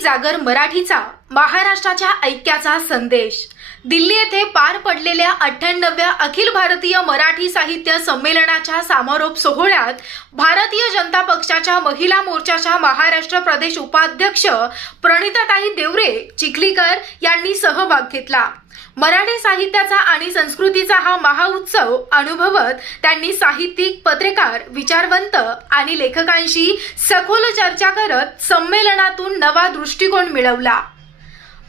जागर मराठीचा महाराष्ट्राच्या ऐक्याचा संदेश. दिल्ली येथे पार पडलेल्या अठ्ठ्याण्णव्या अखिल भारतीय मराठी साहित्य संमेलनाच्या समारोप सोहळ्यात भारतीय जनता पक्षाच्या महिला मोर्चाच्या महाराष्ट्र प्रदेश उपाध्यक्ष प्रणिताताई देवरे चिखलीकर यांनी सहभाग घेतला. मराठी साहित्याचा आणि संस्कृतीचा हा महाउत्सव अनुभवत त्यांनी साहित्यिक पत्रकार विचारवंत आणि लेखकांशी सखोल चर्चा करत संमेलनातून नवा दृष्टिकोन मिळवला.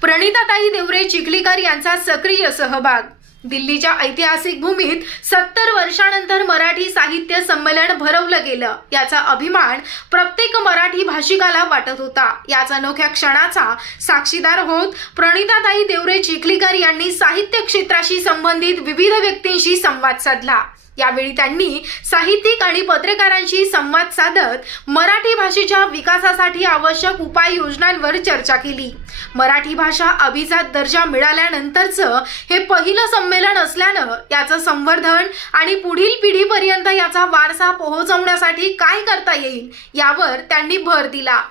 प्रणिताताई देवरे चिखलीकर यांचा सक्रिय सहभाग. दिल्लीच्या ऐतिहासिक भूमीत सत्तर वर्षानंतर मराठी साहित्य संमेलन भरवलं गेलं. याचा अभिमान प्रत्येक मराठी भाषिकाला वाटत होता. याच अनोख्या क्षणाचा साक्षीदार होत प्रणिताताई देवरे चिखलीकर यांनी साहित्य क्षेत्राशी संबंधित विविध व्यक्तींशी संवाद साधला. यावेळी त्यांनी साहित्यिक आणि पत्रकारांशी संवाद साधत मराठी भाषेच्या विकासासाठी आवश्यक उपाययोजनांवर चर्चा केली. मराठी भाषा अभिजात दर्जा मिळाल्यानंतरचं हे पहिलं संमेलन असल्यानं याचं संवर्धन आणि पुढील पिढीपर्यंत याचा वारसा पोहोचवण्यासाठी काय करता येईल यावर त्यांनी भर दिला.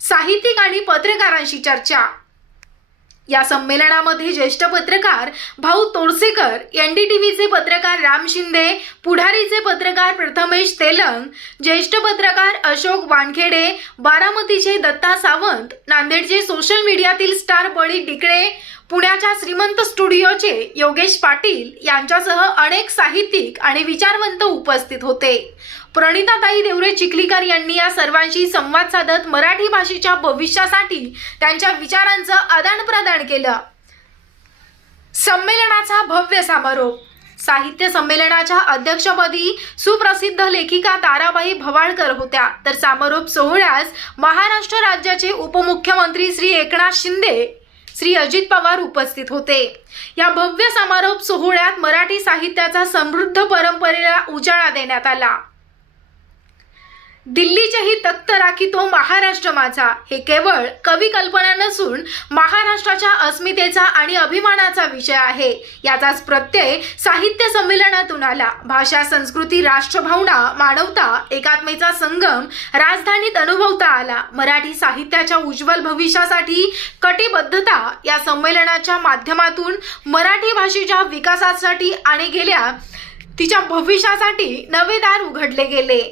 साहित्यिक आणि पत्रकारांशी चर्चा या संमेलनामध्ये ज्येष्ठ पत्रकार भाऊ तोडसेकर एनडीटीव्हीचे पत्रकार राम शिंदे पुढारीचे पत्रकार प्रथमेश तेलंग ज्येष्ठ पत्रकार अशोक वानखेडे बारामतीचे दत्ता सावंत नांदेडचे सोशल मीडियातील स्टार बळी डिकळे पुण्याच्या श्रीमंत स्टुडिओचे योगेश पाटील यांच्यासह अनेक साहित्यिक आणि विचारवंत उपस्थित होते. प्रणिताताई देवरे चिखलीकर यांनी या सर्वांशी संवाद साधत मराठी भाषेच्या भविष्यासाठी त्यांच्या विचारांचं आदानप्रदान केलं. संमेलनाचा भव्य समारोप. साहित्य संमेलनाच्या अध्यक्षपदी सुप्रसिद्ध लेखिका ताराबाई भवाळकर होत्या. तर समारोप सोहळ्यास महाराष्ट्र राज्याचे उपमुख्यमंत्री श्री एकनाथ शिंदे श्री अजित पवार उपस्थित होते. या भव्य समारोप सोहळ्यात मराठी साहित्याचा समृद्ध परंपरेला उजाळा देण्यात आला. दिल्लीचेही तख्त राखीतो महाराष्ट्र माझा. हे केवळ कवी कल्पना नसून महाराष्ट्राच्या अस्मितेचा आणि अभिमानाचा विषय आहे. याचाच प्रत्यय साहित्य संमेलनातून आला. भाषा संस्कृती राष्ट्रभावना मानवता एकात्मेचा संगम राजधानीत अनुभवता आला. मराठी साहित्याच्या उज्ज्वल भविष्यासाठी कटिबद्धता या संमेलनाच्या माध्यमातून मराठी भाषेच्या विकासासाठी आणि गेल्या तिच्या भविष्यासाठी नवे दार उघडले गेले.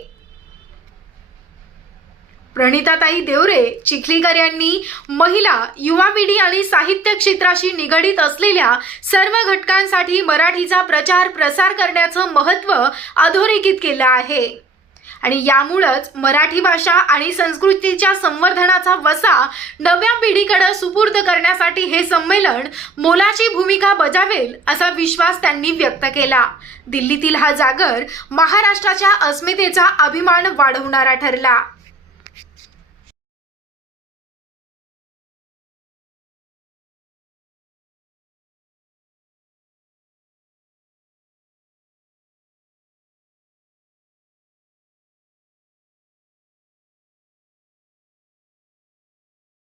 प्रणिताताई देवरे चिखलीकर यांनी महिला युवा पिढी आणि साहित्य क्षेत्राशी निगडीत असलेल्या सर्व घटकांसाठी मराठीचा प्रचार प्रसार करण्याचं महत्त्व अधोरेखित केलं आहे. आणि यामुळंच मराठी भाषा आणि संस्कृतीच्या संवर्धनाचा वसा नव्या पिढीकडे सुपूर्द करण्यासाठी हे संमेलन मोलाची भूमिका बजावेल असा विश्वास त्यांनी व्यक्त केला. दिल्लीतील हा जागर महाराष्ट्राच्या अस्मितेचा अभिमान वाढवणारा ठरला.